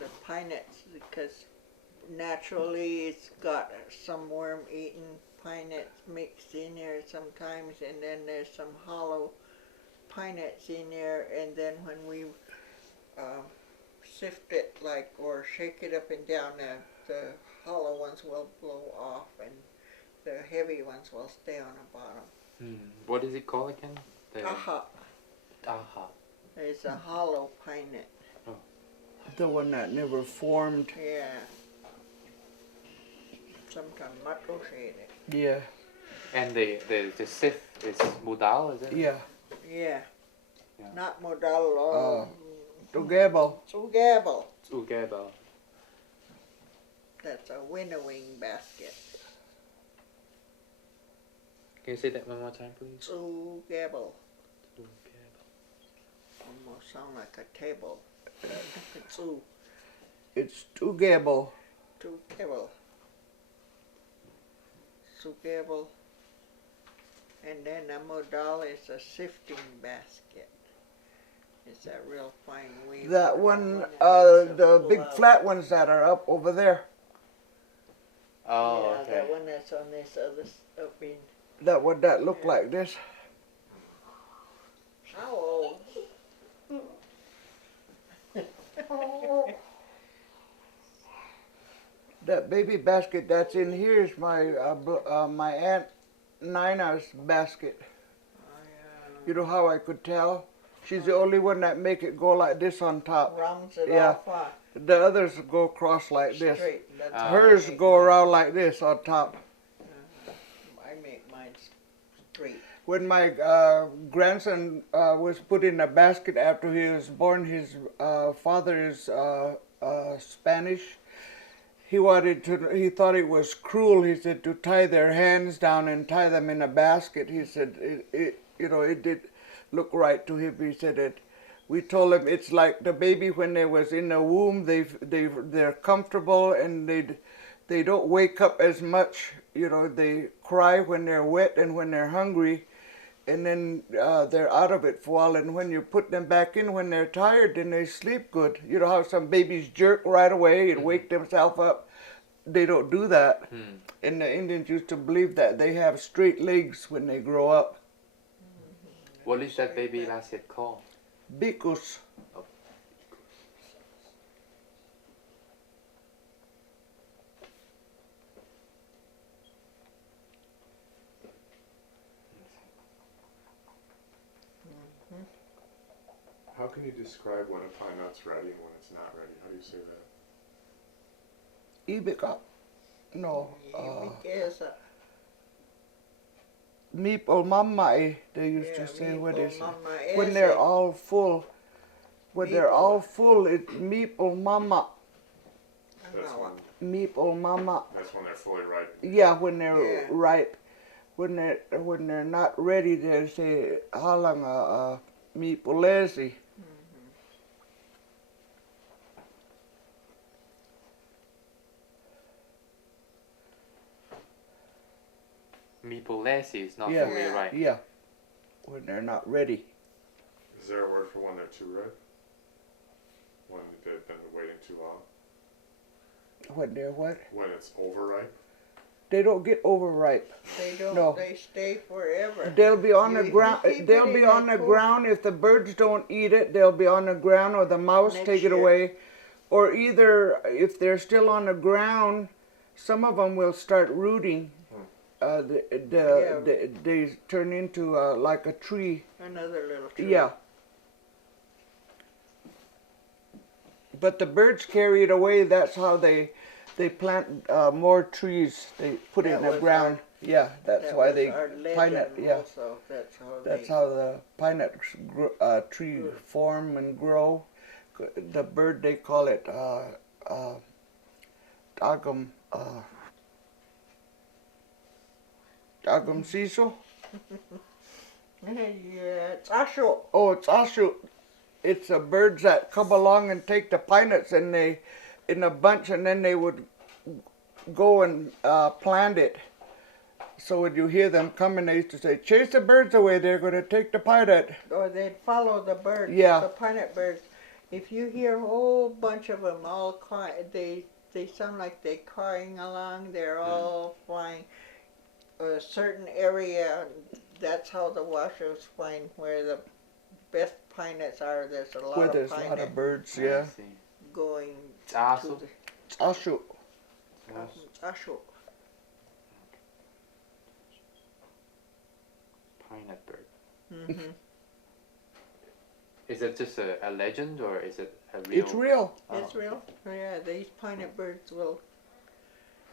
the pine nuts because naturally it's got some worm-eaten pine nuts mixed in there sometimes, and then there's some hollow pine nuts in there, and then when we sift it or shake it up and down, the hollow ones will blow off and the heavy ones will stay on the bottom. What is it called again? Aha. Aha. It's a hollow pine nut. Oh. The one that never formed. Yeah. Sometimes mato shade it. Yeah. And the sif is modal, is it? Yeah. Yeah. Yeah. Not modal. Tugabal. Tsugabal. Tsugabal. That's a winnowing basket. Can you say that one more time, please? Tsugabal. Tsugabal. Almost sound like a table. Tsu. It's Tugabal. Tsugabal. Tsugabal. And then a modal is a sifting basket. It's a real fine weave. That one, the big flat ones that are up over there. Oh, yeah, okay. that one that's on this other up in. That one that look like this. How old? That baby basket that's in here is my Aunt Nina's basket. You know how I could tell? She's the only one that make it go like this on top. Rounds it Yeah. off. The others go across like this. Straight. That's how Hers I make go mine. around like this on top. I make mine straight. When my grandson was put in a basket after he was born, his father is Spanish. He thought it was cruel. He said to tie their hands down and tie them in a basket. He said it did look right to him. He said it. We told him it's like the baby when they was in the womb. They're comfortable and they don't wake up as much. They cry when they're wet and when they're hungry, and then they're out of it for a while. And when you put them back in when they're tired, then they sleep good. You know how some babies jerk right away and wake themselves up? They don't do that. And the Indians used to believe that they have straight legs when they grow up. What is that baby basket called? Bicus. Oh. How can you describe when a pine nut's ready and when it's not ready? How do you say that? Ibica. No. Yes. Meeple mamai, they used to say what is Mamma when is they're it? all full. When they're all full, it's meeple mama. That's when, Meeple mama. that's when they're fully ripe. Yeah, when they're Yeah. ripe. When they're not ready, they say halang meeple lazy. Meeple lassie is not Yeah. fully ripe. Yeah. When they're not ready. Is there a word for when they're too ripe? When they've been waiting too long? When they're what? When it's overripe? They don't get overripe. They don't. No. They stay forever. They'll be on the You ground. keep it They'll in be the on the cool- ground if the birds don't eat it. They'll be on the ground, or the mouse Next take it year. away, or either if they're still on the ground, some of them will start rooting. They turn into like a tree. Another little tree. Yeah. But the birds carry it away. That's how they plant more trees. They put it That in the was ground. Yeah, that's That why was they our pine nut. legend Yeah. Also. That's That's they. how the pine nut tree form and grow. The bird, they call it dagum siso. Yeah, it's Washoe. Oh, it's ashu. It's the birds that come along and take the pine nuts and they, in a bunch, and then they would go and plant it. So when you hear them coming, they used to say, "Chase the birds away! They're going to take the pine nut." Or they'd follow the birds. Yeah. The pine nut birds. If you hear a whole bunch of them all cry, they sound like they're crying along. They're all flying a certain area. That's how the Washoes find where the best pine nuts are. There's a lot Where of there's a pine lot nuts of birds, I yeah. see. going to Tassel. the Washoe. Washoe. Pine nut bird. Mm-hmm. Is it just a legend or is it a real? It's real. Oh, It's real. Yeah, these pine nut birds will.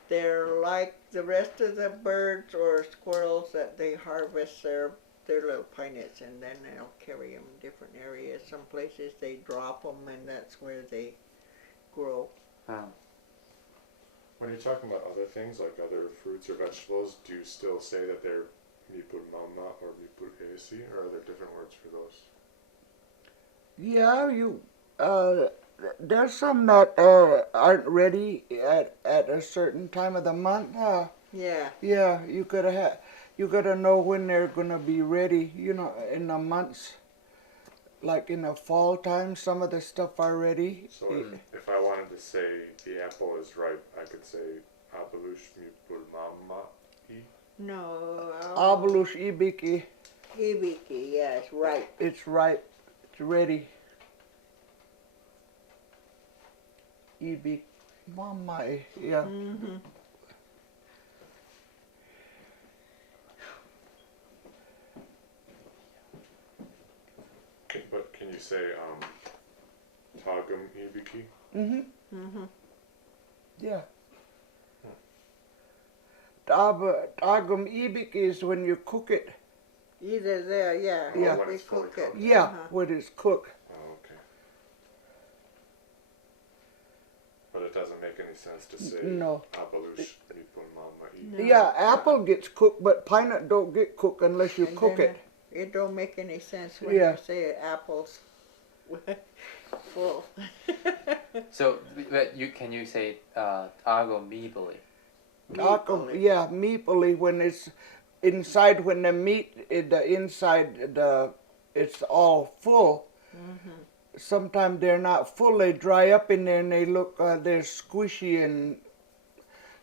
They're like the rest of the birds or squirrels that they harvest their little pine nuts, and then they'll carry them different areas. Some places they drop them, and that's where they grow. Oh. When you're talking about other things like other fruits or vegetables, do you still say that they're mipur mama or mipur esi, or are there different words for those? Yeah, there's some that aren't ready at a certain time of the month. Yeah. Yeah, you gotta know when they're gonna be ready. You know, in the months, like in the fall time, some of the stuff are ready. So if I wanted to say the apple is ripe, I could say abelush mipur mama I. No. Abelush ibiki, Hibiki, yes, right. it's ripe, it's ready. Ibik, mamai, yeah. Mm-hmm. But can you say tagum ibiki? Mm-hmm. Yeah. Tagum ibik is when you cook it. Either there, yeah. Yeah. When We it's fully cook it. cooked. Yeah, Uh-huh. when it's cooked. Oh, okay. But it doesn't make any sense to say No. abelush mipur mama I. No. Yeah, apple gets cooked, but pine nut don't get cooked unless you And cook then it. It don't make any sense when Yeah. you say apples full. So, but can you say tago meeply? Meeply. Yeah, meeply when it's inside, when the meat, the inside, it's all full. Mm-hmm. Sometimes they're not full, they dry up in there and they look, they're squishy and,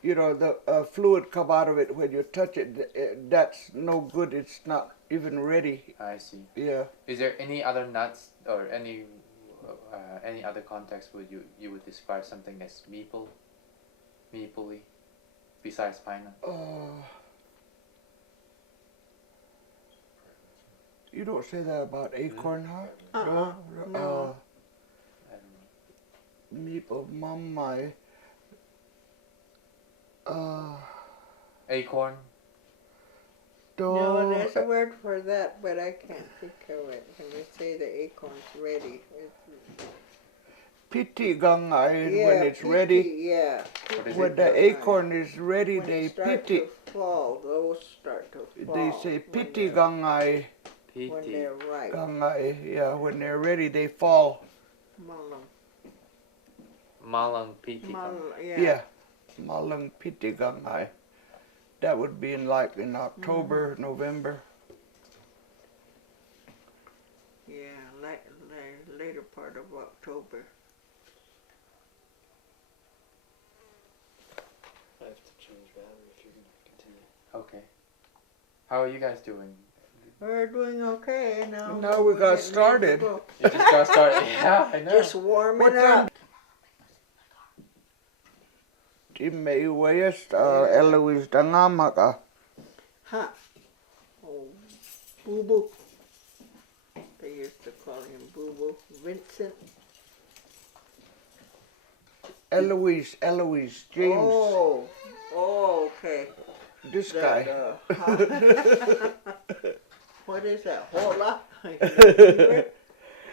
you know, the fluid come out of it when you touch it. That's no good, it's not even ready. I see. Yeah. Is there any other nuts or any other context would you would describe something as meeply, besides pine nut? You don't say that about acorn, huh? Uh-uh. No. I don't know. Meeple mamai. Acorn. No, there's a word for that, but I can't think of it. When you say the acorn's ready. Piti gangai, Yeah, when it's piti, ready. Yeah. What is When it? the acorn is ready, When they it start piti. to fall, those start to fall. They say when piti they're- gangai. When Piti. they're ripe. Gangai, yeah, when they're ready, they fall. Malang. Malang piti. Yeah. Yeah, malang piti gangai. That would be in October, November. Yeah, later part of October. I have to change battery if you're going to continue. Okay. How are you guys doing? We're doing okay now. Now we We're got getting ready to started. go. You just got started. Yeah, I know. Just warming What time? up. Timme iwayas, Eloise dangamaka. Huh. Oh, Boo Boo. They used to call him Boo Boo. Vincent. Eloise, James, Oh, okay. this The- guy. What is that? Hola?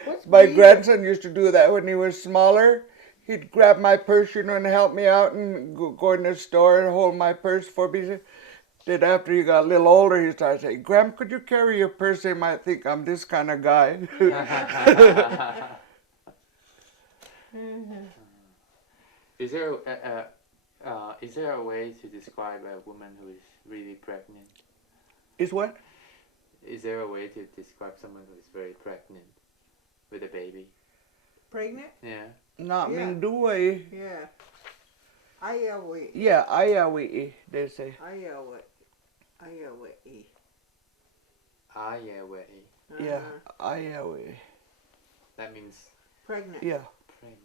What's My Beaver? grandson used to do that when he was smaller. He'd grab my purse, you know, and help me out and go in the store and hold my purse for me. Then after he got a little older, he started saying, Graham, could you carry your purse? They might think I'm this kind of guy. Is there a way to describe a woman who is really pregnant? Is what? Is there a way to describe someone who is very pregnant with a baby? Pregnant? Yeah. Not Yeah. Ming Due. Yeah. Ayawi. Yeah, Ayawi, they say. Ayawi. Ayawi. Ah, yeah, where? Yeah, Ayawi. That means Pregnant. Yeah. pregnant.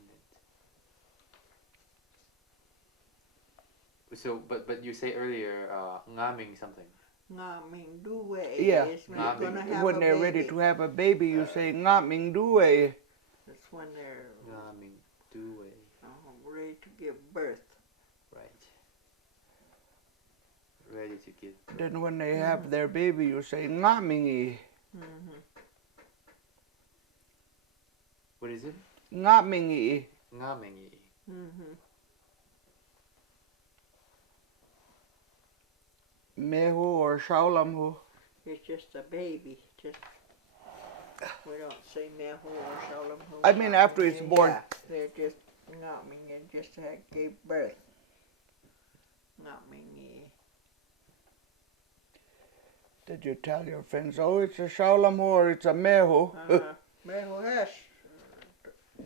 So, but you say earlier, ngaming something. Nga Ming Due Yeah. is when Nga you're gonna Ming- have When a they're baby. ready to have a baby, you say Nga Ming Due. That's when they're Ngaming due. ready to give birth. Right. Ready to give. Then when they have their baby, you say Nga Mingi. Mm-hmm. What is it? Nga Mingi. Ngaming. Mm-hmm. Mehu or Shaulamhu. It's just a baby. Just we don't say mehu or shalamhu. I mean after it's born. Yeah, they're just not mean and just gave birth. Not mean. Did you tell your friends, oh, it's a Shaulamhu or it's a Mehu? Mehu hesh.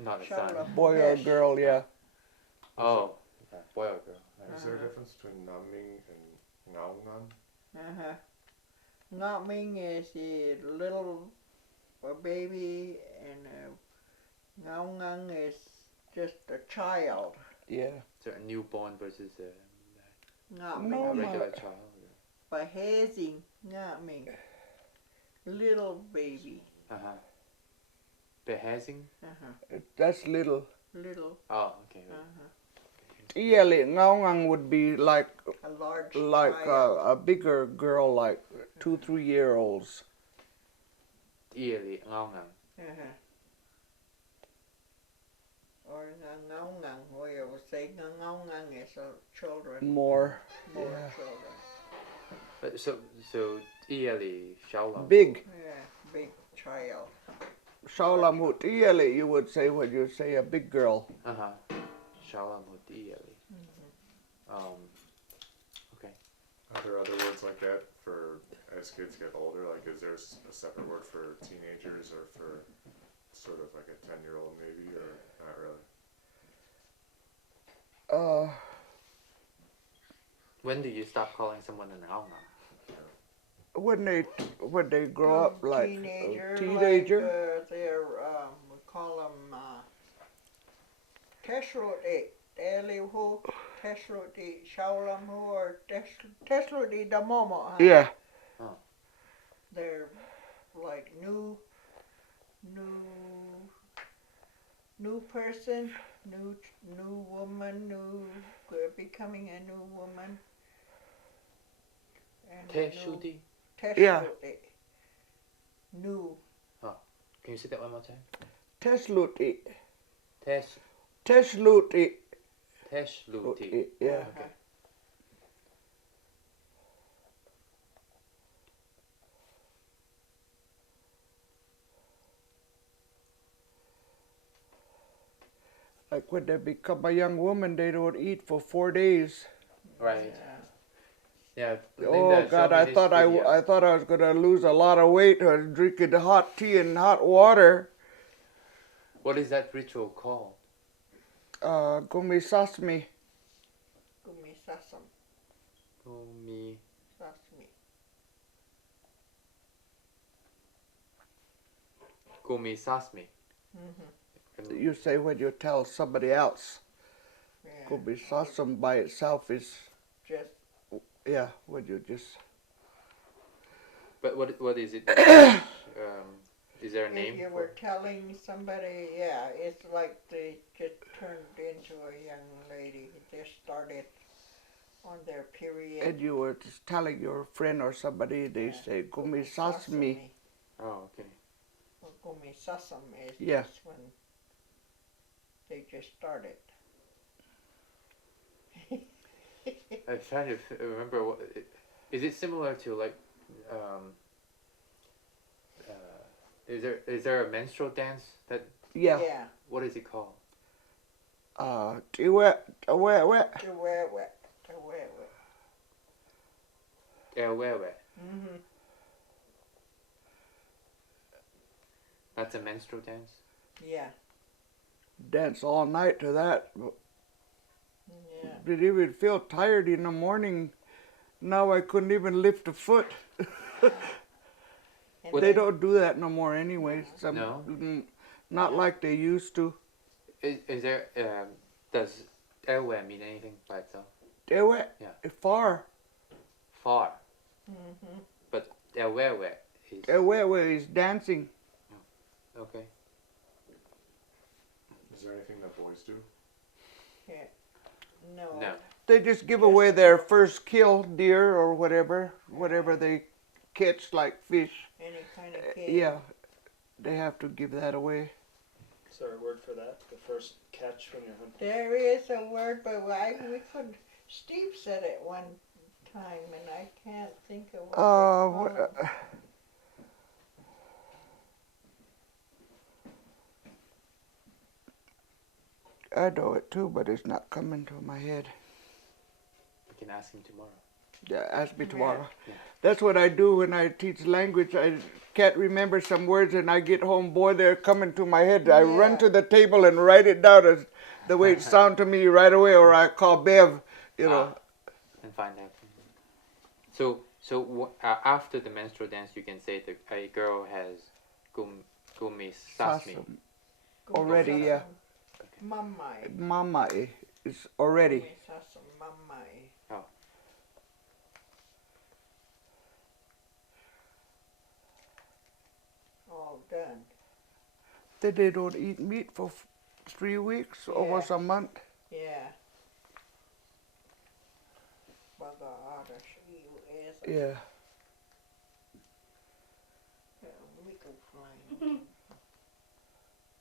Not a son. Shaulam. Boy or Yes. girl, yeah. Oh, boy or girl. Is there a difference between naming and ngaungan? Uh-huh. Not mean is a little a baby and ngaungang is just a child. Yeah. So a newborn versus a Not No, a mean. ma- regular child. By hazing, not mean. Little baby. Uh-huh. Behazing? Uh-huh. That's little. Little. Oh, okay. Uh-huh. Iyali, Ngaungang would be like A large like child. a bigger girl, like 2-3 year olds. Iyali, ngaungang. Uh-huh. Or ngangang, where you would say ngangang is children, More more yeah. children. But so iyali, shaolam. big. Yeah, big child. Shaulamhu Iyali, you would say when you say a big girl. Uh-huh. Shaolam with iyali. Okay. Are there other words like that for as kids get older? Like, is there a separate word for teenagers or for sort of like a 10-year-old maybe, or not really? When do you stop calling someone an ngaungang? When they grow up like teenager, a teenager. like, they're we call them teshroti, elihu, teshroti, shaulamhu, or teshroti damomo. Huh? Yeah. They're like new person, new woman, becoming a new woman. And a new- Teshuti. Yeah. Teshroti. New. Can you say that one more time? Tesluti. Tesh. Tesluti. Teshluti. Yeah. Uh-huh. Like when they become a young woman, they don't eat for 4 days. Right. Yeah. Yeah. Oh Linda God! showed me I this thought video. I thought I was gonna lose a lot of weight drinking hot tea and hot water. What is that ritual called? Gumi sasmi. Gumi sasam. Gumi. Sasmi. Gumi sasmi. Mm-hmm. You say when you tell somebody else. Yeah. Gumi sasam by itself is Just yeah. When you just But what is it? Is there a name? if you for were telling somebody, yeah, it's like they just turned into a young lady. They started on their period. and you were just telling your friend or somebody, they Yeah. say gumi sasmi. Oh, okay. Or gumi sasam is Yeah. just when they just started. I'm trying to remember. Is it similar to like? Is there a menstrual dance that? Yeah. Yeah. What is it called? Tiwe, To wear wet. To wear wet. Ewewe. Mm-hmm. That's a menstrual dance. Yeah. dance all night to that. Yeah. Didn't even feel tired in the morning. Now I couldn't even lift a foot. And They then- don't do that no more anyway. No? Not like they used to. Is there does elwe mean anything by itself? They went Yeah. far. Far. Mhm. But elwewe is Where is dancing. okay. Is there anything that boys do? No. No. They just give away their first kill, deer or whatever they catch like fish. Any kind of cake. Yeah, they have to give that away. Is there a word for that? The first catch when you're hunting? There is a word, but we couldn't. Steve said it one time, and I can't think of what. What, I know it too, but it's not coming to my head. We can ask him tomorrow. Yeah, ask me tomorrow. Yeah. That's what I do when I teach language. I can't remember some words, and I get home, boy, they're coming to my head. I run Yeah. to the table and write it down as the way it sounds to me right away, or I call Bev, you know. And find out. So after the menstrual dance, you can say that a girl has gumi sasmi. Sasam. Already, yeah. Mamai. Mama is already. Mamai. Oh. All done. Then they don't eat meat for 3 weeks, almost a month. Yeah. Baga is. Yeah. Microflying.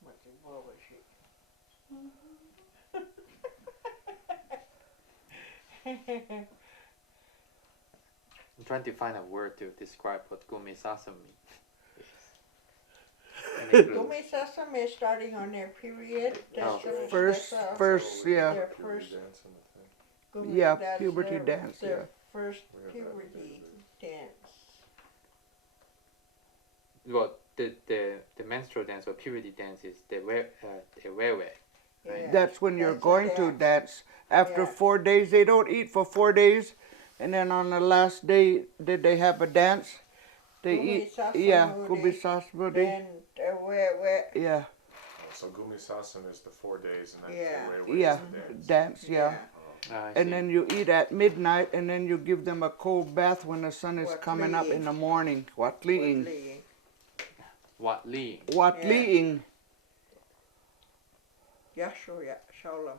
What the Waší. I'm trying to find a word to describe what gumi sasam means. Any clue? Gumi sesame is starting on their period. That's Oh. the- First, that's, yeah. Their Puberty first dance and the thing. gumi, Yeah, that's puberty their, dance, Their yeah. first We have that puberty dance. Well, the menstrual dance or puberty dance is the wewe. Yeah. That's when you're That's a going to dance. After Yeah. 4 days, they don't eat for 4 days, and then on the last day, did they have a dance? They eat. Yeah, kubi sasmudi. Then where Yeah, So gumi sasam is the 4 days, and then Yeah. Tewewe yeah, is the dance. dance. Yeah. I And see. then you eat at midnight, and then you give them a cold bath when the sun is coming up in the morning. Watliing. What li? Watliing. Yasho ya Shalom.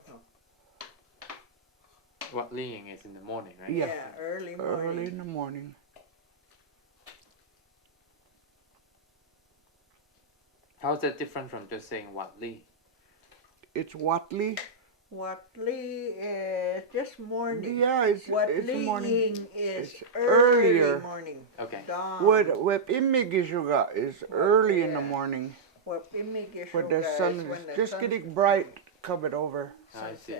What liing is in the morning, right? Yeah. Yeah, early morning. Early in the morning. How's that different from just saying what li? It's Watli. Watli is just morning. Yeah, it's morning. Watliing is It's early earlier. morning. Okay. Dawn. What Imigishuga is early in the yeah. morning. What Imigishuga When the is sun when is the just sun- getting bright coming over. I see.